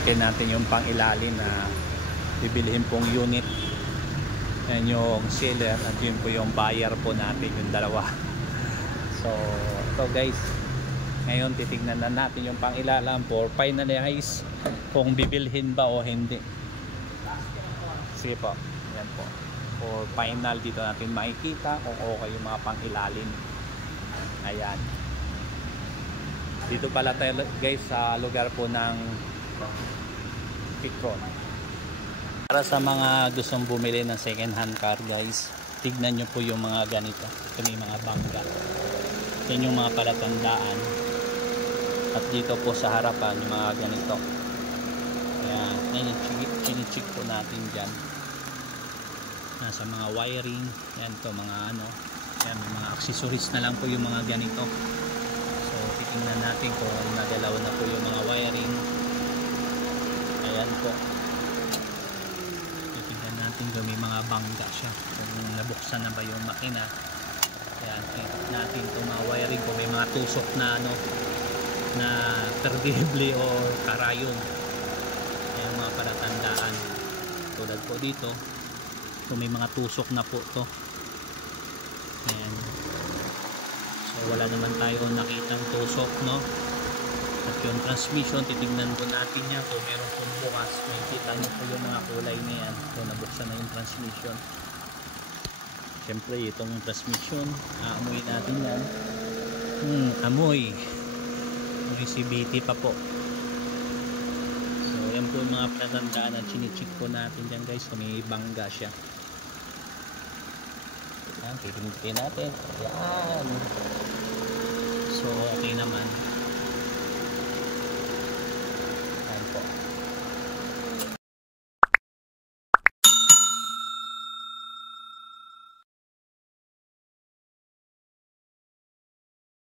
Checkin natin yung pang ilalim na bibilihin pong unit. Yan yung seller at yun po yung buyer po natin, yung dalawa. So ito guys, ngayon titignan na natin yung pang ilalim for finalize kung bibilhin ba o hindi. Sige po, yan po. For final, dito natin makikita kung okay yung mga pang ilalim. Ayan. Dito pala tayo guys sa lugar po ng Petron. Para sa mga gustong bumili ng second hand car guys, tignan nyo po yung mga ganito. Ito may mga bangga. Yan yung mga palatandaan. At dito po sa harapan yung mga ganito. Ayan, chinichik po natin dyan. Nasa mga wiring. Yan to mga ano. Yan, mga accessories na lang po yung mga ganito. So titingnan natin kung nagalaw na po yung mga wiring. Ayan po. Titingnan natin kung may mga bangga siya. Kung nabuksan na ba yung makina. Ayan, titingnan natin kung mga wiring, kung may mga tusok na ano, na perdibli o karayong. Ayan mga palatandaan. Tulad po dito. So may mga tusok na po to. Ayan. So wala naman tayo nakitang tusok, no? At yung transmission, titignan po natin yan kung meron pong bukas. May kita nyo po yung mga kulay na yan. So nabuksan na yung transmission. Siyempre itong transmission, aamuin natin yan. Amoy. May CVT pa po. So yan po yung mga palatandaan na chinichik po natin dyan guys. So may bangga siya. Ayan, titignan natin. Ayan. So okay naman.